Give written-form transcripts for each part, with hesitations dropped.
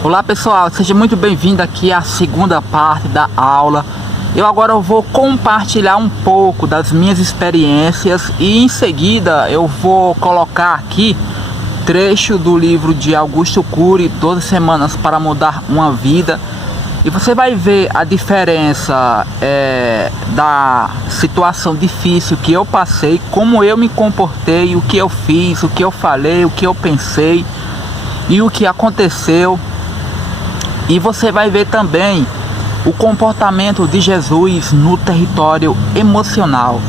Olá pessoal, seja muito bem-vindo aqui à segunda parte da aula. Eu agora vou compartilhar um pouco das minhas experiências e em seguida eu vou colocar aqui trecho do livro de Augusto Cury, 12 Semanas para Mudar uma Vida. E você vai ver a diferença da situação difícil que eu passei, como eu me comportei, o que eu fiz, o que eu falei, o que eu pensei e o que aconteceu. E você vai ver também o comportamento de Jesus no território emocional.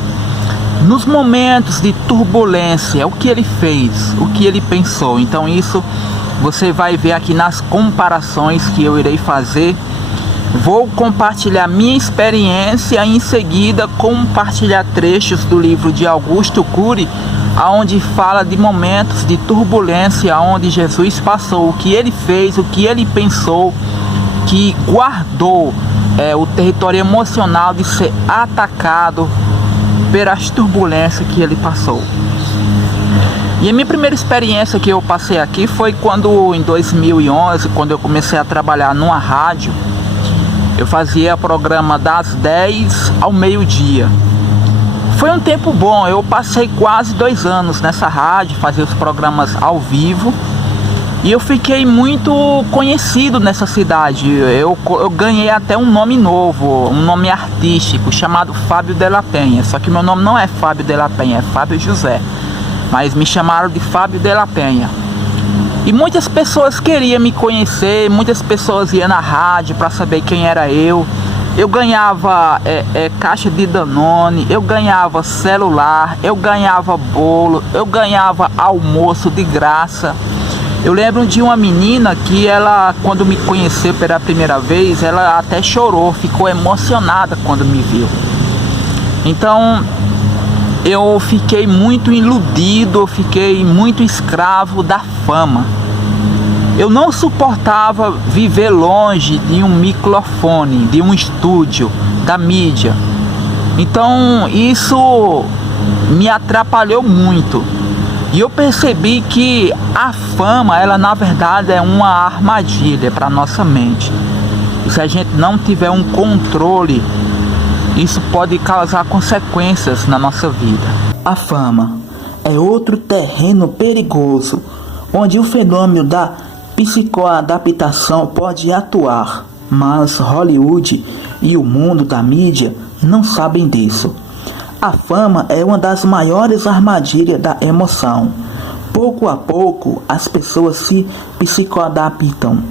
Nos momentos de turbulência, o que ele fez, o que ele pensou. Então isso você vai ver aqui nas comparações que eu irei fazer. Vou compartilhar minha experiência e em seguida compartilhar trechos do livro de Augusto Cury, onde fala de momentos de turbulência, onde Jesus passou, o que ele fez, o que ele pensou, que guardou o território emocional de ser atacado pelas turbulências que ele passou. E a minha primeira experiência que eu passei aqui foi quando em 2011, quando eu comecei a trabalhar numa rádio. Eu fazia programa das 10 ao meio-dia. Foi um tempo bom, eu passei quase 2 anos nessa rádio, fazia os programas ao vivo. E eu fiquei muito conhecido nessa cidade. Eu ganhei até um nome novo, um nome artístico, chamado Fábio de la Penha. Só que meu nome não é Fábio de la Penha, é Fábio José. Mas me chamaram de Fábio de la Penha. E muitas pessoas queriam me conhecer, muitas pessoas iam na rádio para saber quem era eu. Eu ganhava caixa de Danone, eu ganhava celular, eu ganhava bolo, eu ganhava almoço de graça. Eu lembro de uma menina que ela, quando me conheceu pela primeira vez, ela até chorou, ficou emocionada quando me viu. Então eu fiquei muito iludido, eu fiquei muito escravo da fama. Eu não suportava viver longe de um microfone, de um estúdio, da mídia. Então isso me atrapalhou muito. E eu percebi que a fama, ela na verdade é uma armadilha para nossa mente. E se a gente não tiver um controle, isso pode causar consequências na nossa vida. A fama é outro terreno perigoso, onde o fenômeno da psicoadaptação pode atuar, mas Hollywood e o mundo da mídia não sabem disso. A fama é uma das maiores armadilhas da emoção. Pouco a pouco, as pessoas se psicoadaptam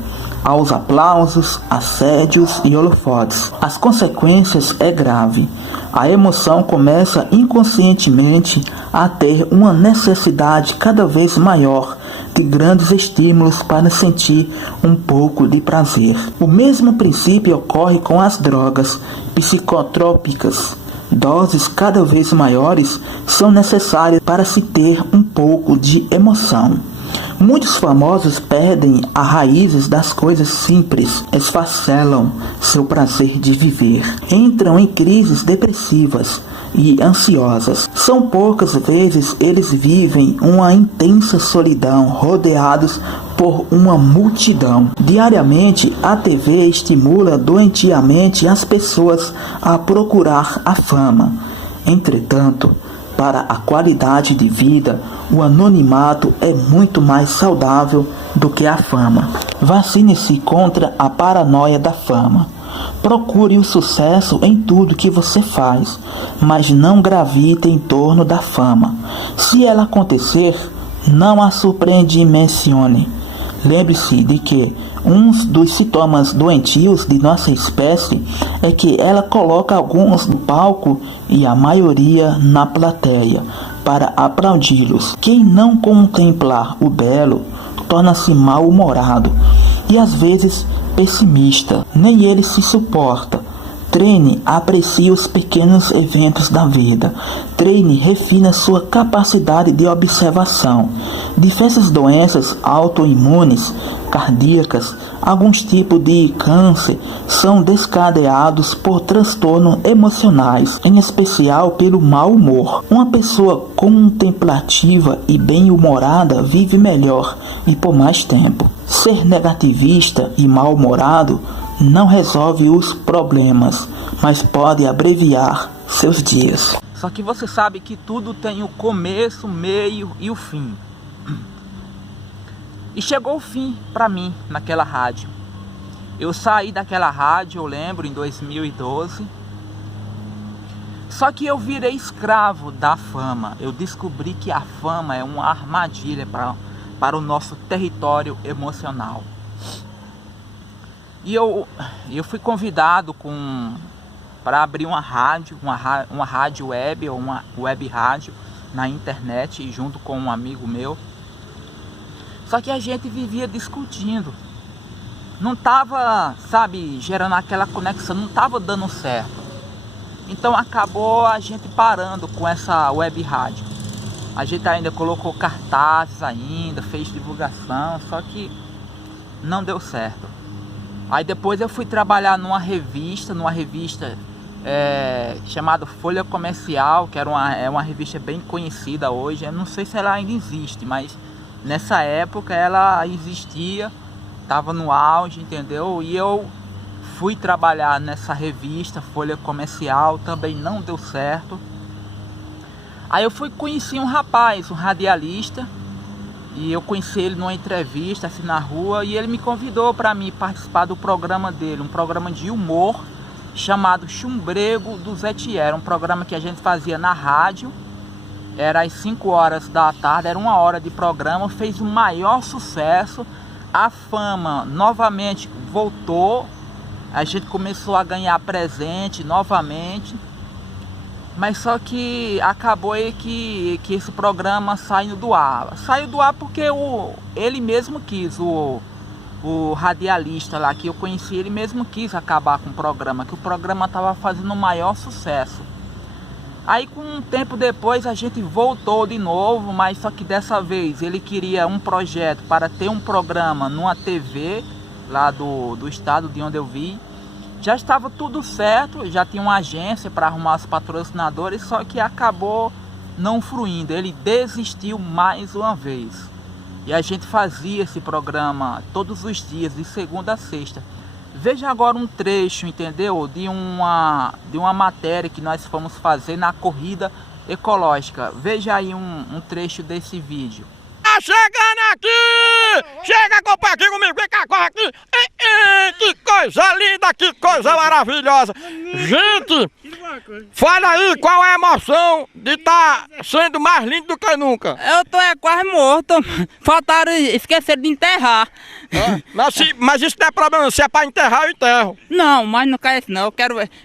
aos aplausos, assédios e holofotes. As consequências é grave. A emoção começa inconscientemente a ter uma necessidade cada vez maior de grandes estímulos para sentir um pouco de prazer. O mesmo princípio ocorre com as drogas psicotrópicas. Doses cada vez maiores são necessárias para se ter um pouco de emoção. Muitos famosos perdem as raízes das coisas simples, esfacelam seu prazer de viver, entram em crises depressivas e ansiosas. São poucas vezes eles vivem uma intensa solidão, rodeados por uma multidão. Diariamente, a TV estimula doentiamente as pessoas a procurar a fama. Entretanto, para a qualidade de vida, o anonimato é muito mais saudável do que a fama. Vacine-se contra a paranoia da fama. Procure o sucesso em tudo que você faz, mas não gravite em torno da fama. Se ela acontecer, não a surpreende e mencione. Lembre-se de que um dos sintomas doentios de nossa espécie é que ela coloca alguns no palco e a maioria na plateia para aplaudi-los. Quem não contemplar o belo torna-se mal-humorado e às vezes pessimista. Nem ele se suporta. Treine, aprecie os pequenos eventos da vida. Treine, refina sua capacidade de observação. Diversas doenças autoimunes, cardíacas, alguns tipos de câncer são desencadeados por transtornos emocionais, em especial pelo mau humor. Uma pessoa contemplativa e bem-humorada vive melhor e por mais tempo. Ser negativista e mal-humorado não resolve os problemas, mas pode abreviar seus dias. Só que você sabe que tudo tem o começo, o meio e o fim. E chegou o fim para mim naquela rádio. Eu saí daquela rádio, eu lembro, em 2012. Só que eu virei escravo da fama. Eu descobri que a fama é uma armadilha para o nosso território emocional. E eu fui convidado para abrir uma rádio web, ou uma web rádio na internet, junto com um amigo meu. Só que a gente vivia discutindo. Não estava, sabe, gerando aquela conexão, não estava dando certo. Então acabou a gente parando com essa web rádio. A gente ainda colocou cartazes ainda, fez divulgação, só que não deu certo. Aí depois eu fui trabalhar numa revista chamada Folha Comercial, que é uma revista bem conhecida hoje. Eu não sei se ela ainda existe, mas nessa época ela existia, estava no auge, entendeu? E eu fui trabalhar nessa revista Folha Comercial, também não deu certo. Aí eu conheci um rapaz, um radialista, e eu conheci ele numa entrevista assim na rua, e ele me convidou para mim participar do programa dele, um programa de humor chamado Chumbrego do Zé Tier. Era um programa que a gente fazia na rádio, era às 5 horas da tarde, era 1 hora de programa, fez o maior sucesso, a fama novamente voltou, a gente começou a ganhar presente novamente. Mas só que acabou que esse programa saiu do ar. Saiu do ar porque ele mesmo quis, o radialista lá que eu conheci, ele mesmo quis acabar com o programa, que o programa estava fazendo o maior sucesso. Aí com um tempo depois a gente voltou de novo, mas só que dessa vez ele queria um projeto para ter um programa numa TV lá do estado de onde eu vim. Já estava tudo certo, já tinha uma agência para arrumar os patrocinadores, só que acabou não fluindo. Ele desistiu mais uma vez. E a gente fazia esse programa todos os dias, de segunda a sexta. Veja agora um trecho, entendeu? De uma matéria que nós fomos fazer na corrida ecológica. Veja aí um trecho desse vídeo. Tá chegando aqui! Chega, compadre, aqui comigo, vem cá, corre aqui! Que coisa linda, que coisa maravilhosa! Gente, fala aí qual é a emoção de estar sendo mais lindo do que nunca! Eu tô quase morto, faltaram, esqueceram de enterrar. Mas isso não é problema, se é pra enterrar, eu enterro. Não, mas não quero isso não,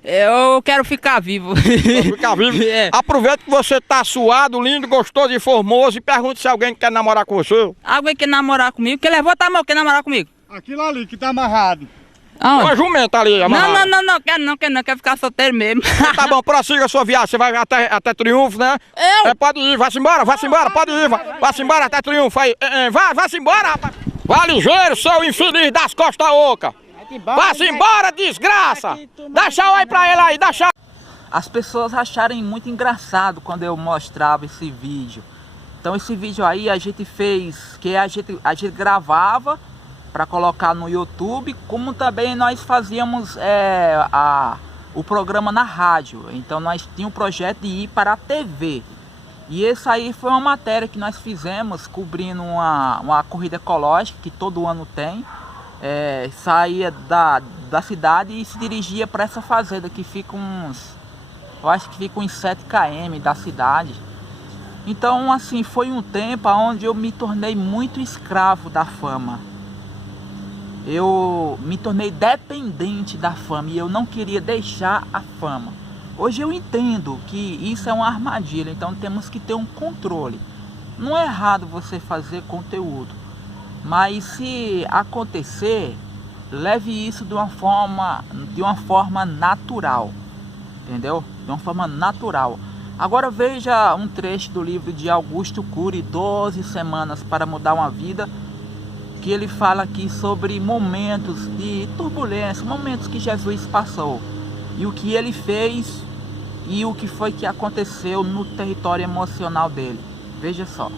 eu quero ficar vivo. Ficar vivo? É. Aproveita que você tá suado, lindo, gostoso e formoso e pergunte se alguém quer namorar com você. Alguém quer namorar comigo? Quer levantar a mão, quer namorar comigo? Aquilo ali que tá amarrado. Aonde? Uma jumenta ali, amarrada. Não, quero ficar solteiro mesmo. Tá bom, prossiga a sua viagem, você vai até Triunfo, né? Pode ir, vá-se embora, pode ir, vá-se embora até Triunfo aí. Vá-se embora, rapaz. Vá ligeiro, seu infeliz das costas oca. Vá-se embora, desgraça. Dá tchau aí pra ele aí, dá tchau. As pessoas acharam muito engraçado quando eu mostrava esse vídeo. Então esse vídeo aí a gente fez, que a gente gravava para colocar no YouTube, como também nós fazíamos o programa na rádio. Então nós tínhamos um projeto de ir para a TV. E esse aí foi uma matéria que nós fizemos cobrindo uma corrida ecológica que todo ano tem. Saía da cidade e se dirigia para essa fazenda que fica eu acho que fica uns 7 km da cidade. Então assim, foi um tempo onde eu me tornei muito escravo da fama. Eu me tornei dependente da fama e eu não queria deixar a fama. Hoje eu entendo que isso é uma armadilha, então temos que ter um controle. Não é errado você fazer conteúdo, mas se acontecer, leve isso de uma forma natural, entendeu? De uma forma natural. Agora veja um trecho do livro de Augusto Cury, 12 Semanas para Mudar uma Vida, que ele fala aqui sobre momentos de turbulência, momentos que Jesus passou, e o que ele fez e o que foi que aconteceu no território emocional dele. Veja só.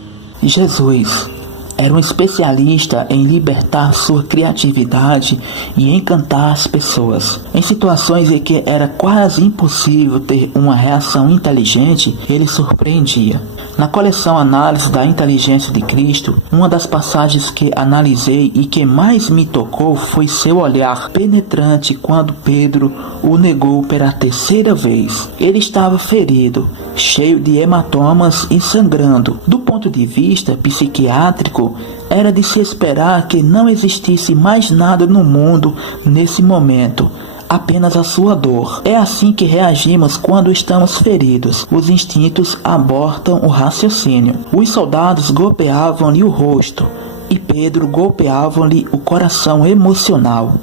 Jesus era um especialista em libertar sua criatividade e encantar as pessoas. Em situações em que era quase impossível ter uma reação inteligente, ele surpreendia. Na coleção Análise da Inteligência de Cristo, uma das passagens que analisei e que mais me tocou foi seu olhar penetrante quando Pedro o negou pela terceira vez. Ele estava ferido, cheio de hematomas e sangrando. Do ponto de vista psiquiátrico, era de se esperar que não existisse mais nada no mundo nesse momento, apenas a sua dor. É assim que reagimos quando estamos feridos. Os instintos abortam o raciocínio. Os soldados golpeavam-lhe o rosto e Pedro golpeava-lhe o coração emocional.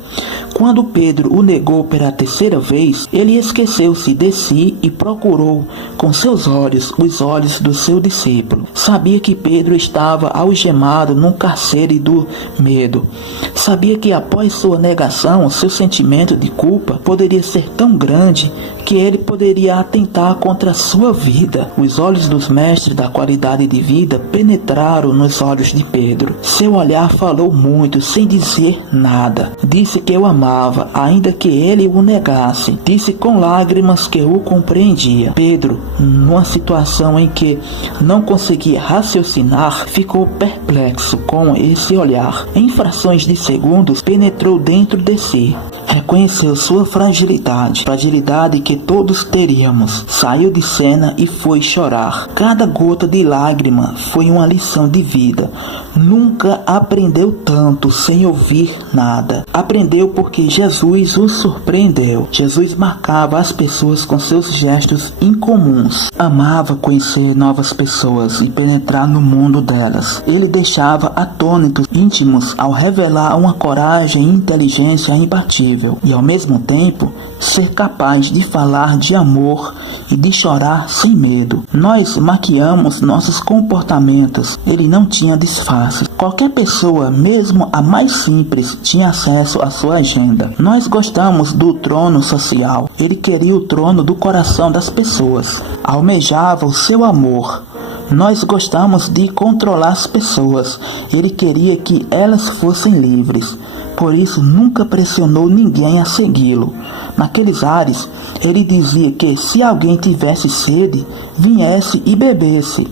Quando Pedro o negou pela terceira vez, ele esqueceu-se de si e procurou com seus olhos os olhos do seu discípulo. Sabia que Pedro estava algemado num cárcere do medo. Sabia que após sua negação, seu sentimento de culpa poderia ser tão grande que ele poderia atentar contra a sua vida. Os olhos dos mestres da qualidade de vida penetraram nos olhos de Pedro. Seu olhar falou muito sem dizer nada. Disse que o amava, ainda que ele o negasse. Disse com lágrimas que o compreendia. Pedro, numa situação em que não conseguia raciocinar, ficou perplexo com esse olhar. Em frações de segundos, penetrou dentro de si. Reconheceu sua fragilidade que todos teríamos. Saiu de cena e foi chorar. Cada gota de lágrima foi uma lição de vida. Nunca aprendeu tanto sem ouvir nada. Aprendeu porque Jesus o surpreendeu. Jesus marcava as pessoas com seus gestos incomuns. Amava conhecer novas pessoas e penetrar no mundo delas. Ele deixava atônitos íntimos ao revelar uma coragem e inteligência imbatível. E ao mesmo tempo, ser capaz de falar de amor e de chorar sem medo. Nós maquiamos nossos comportamentos. Ele não tinha disfarce. Qualquer pessoa, mesmo a mais simples, tinha acesso à sua agenda. Nós gostamos do trono social. Ele queria o trono do coração das pessoas. Almejava o seu amor. Nós gostamos de controlar as pessoas. Ele queria que elas fossem livres. Por isso nunca pressionou ninguém a segui-lo. Naqueles ares, ele dizia que se alguém tivesse sede, viesse e bebesse.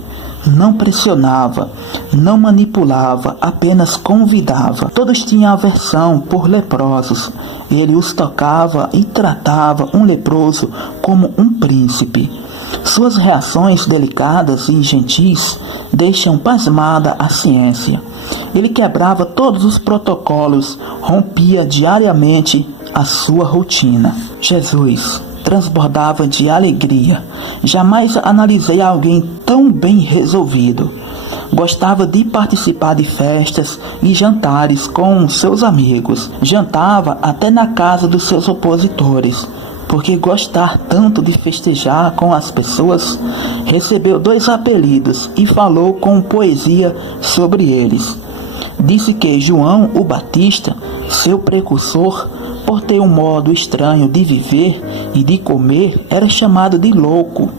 Não pressionava, não manipulava, apenas convidava. Todos tinham aversão por leprosos. Ele os tocava e tratava um leproso como um príncipe. Suas reações delicadas e gentis deixam pasmada a ciência. Ele quebrava todos os protocolos, rompia diariamente a sua rotina. Jesus transbordava de alegria. Jamais analisei alguém tão bem resolvido. Gostava de participar de festas e jantares com seus amigos. Jantava até na casa dos seus opositores. Porque gostar tanto de festejar com as pessoas, recebeu 2 apelidos e falou com poesia sobre eles. Disse que João o Batista, seu precursor, por ter um modo estranho de viver e de comer, era chamado de louco,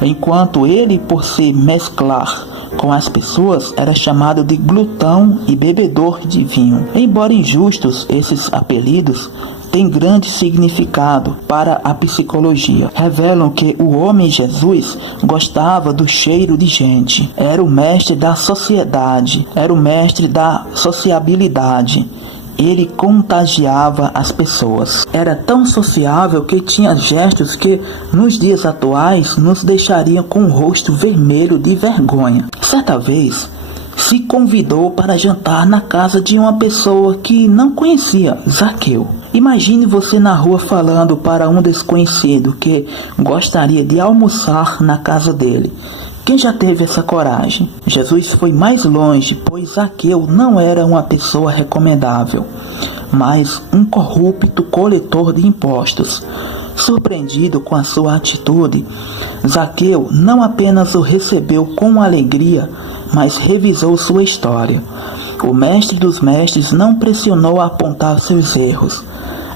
enquanto ele, por se mesclar com as pessoas, era chamado de glutão e bebedor de vinho. Embora injustos, esses apelidos têm grande significado para a psicologia. Revelam que o homem Jesus gostava do cheiro de gente. Era o mestre da sociedade, era o mestre da sociabilidade. Ele contagiava as pessoas. Era tão sociável que tinha gestos que, nos dias atuais, nos deixariam com o rosto vermelho de vergonha. Certa vez, se convidou para jantar na casa de uma pessoa que não conhecia, Zaqueu. Imagine você na rua falando para um desconhecido que gostaria de almoçar na casa dele. Quem já teve essa coragem? Jesus foi mais longe, pois Zaqueu não era uma pessoa recomendável, mas um corrupto coletor de impostos. Surpreendido com a sua atitude, Zaqueu não apenas o recebeu com alegria, mas revisou sua história. O mestre dos mestres não pressionou a apontar seus erros.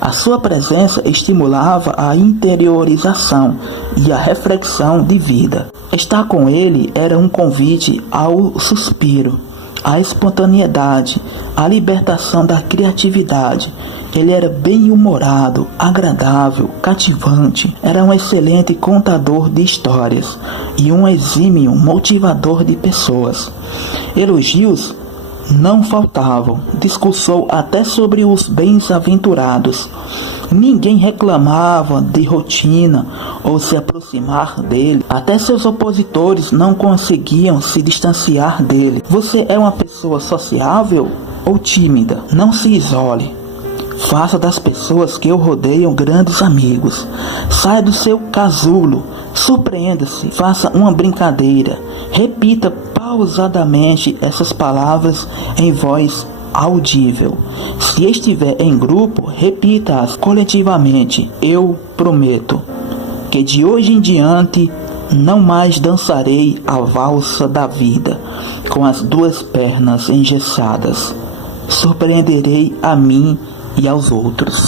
A sua presença estimulava a interiorização e a reflexão de vida. Estar com ele era um convite ao suspiro, à espontaneidade, à libertação da criatividade. Ele era bem-humorado, agradável, cativante. Era um excelente contador de histórias e um exímio motivador de pessoas. Elogios não faltavam. Discursou até sobre os bem-aventurados. Ninguém reclamava de rotina ou se aproximar dele. Até seus opositores não conseguiam se distanciar dele. Você é uma pessoa sociável ou tímida? Não se isole. Faça das pessoas que o rodeiam grandes amigos. Saia do seu casulo. Surpreenda-se. Faça uma brincadeira. Repita pausadamente essas palavras em voz audível. Se estiver em grupo, repita-as coletivamente. Eu prometo que de hoje em diante não mais dançarei a valsa da vida com as duas pernas engessadas. Surpreenderei a mim e aos outros.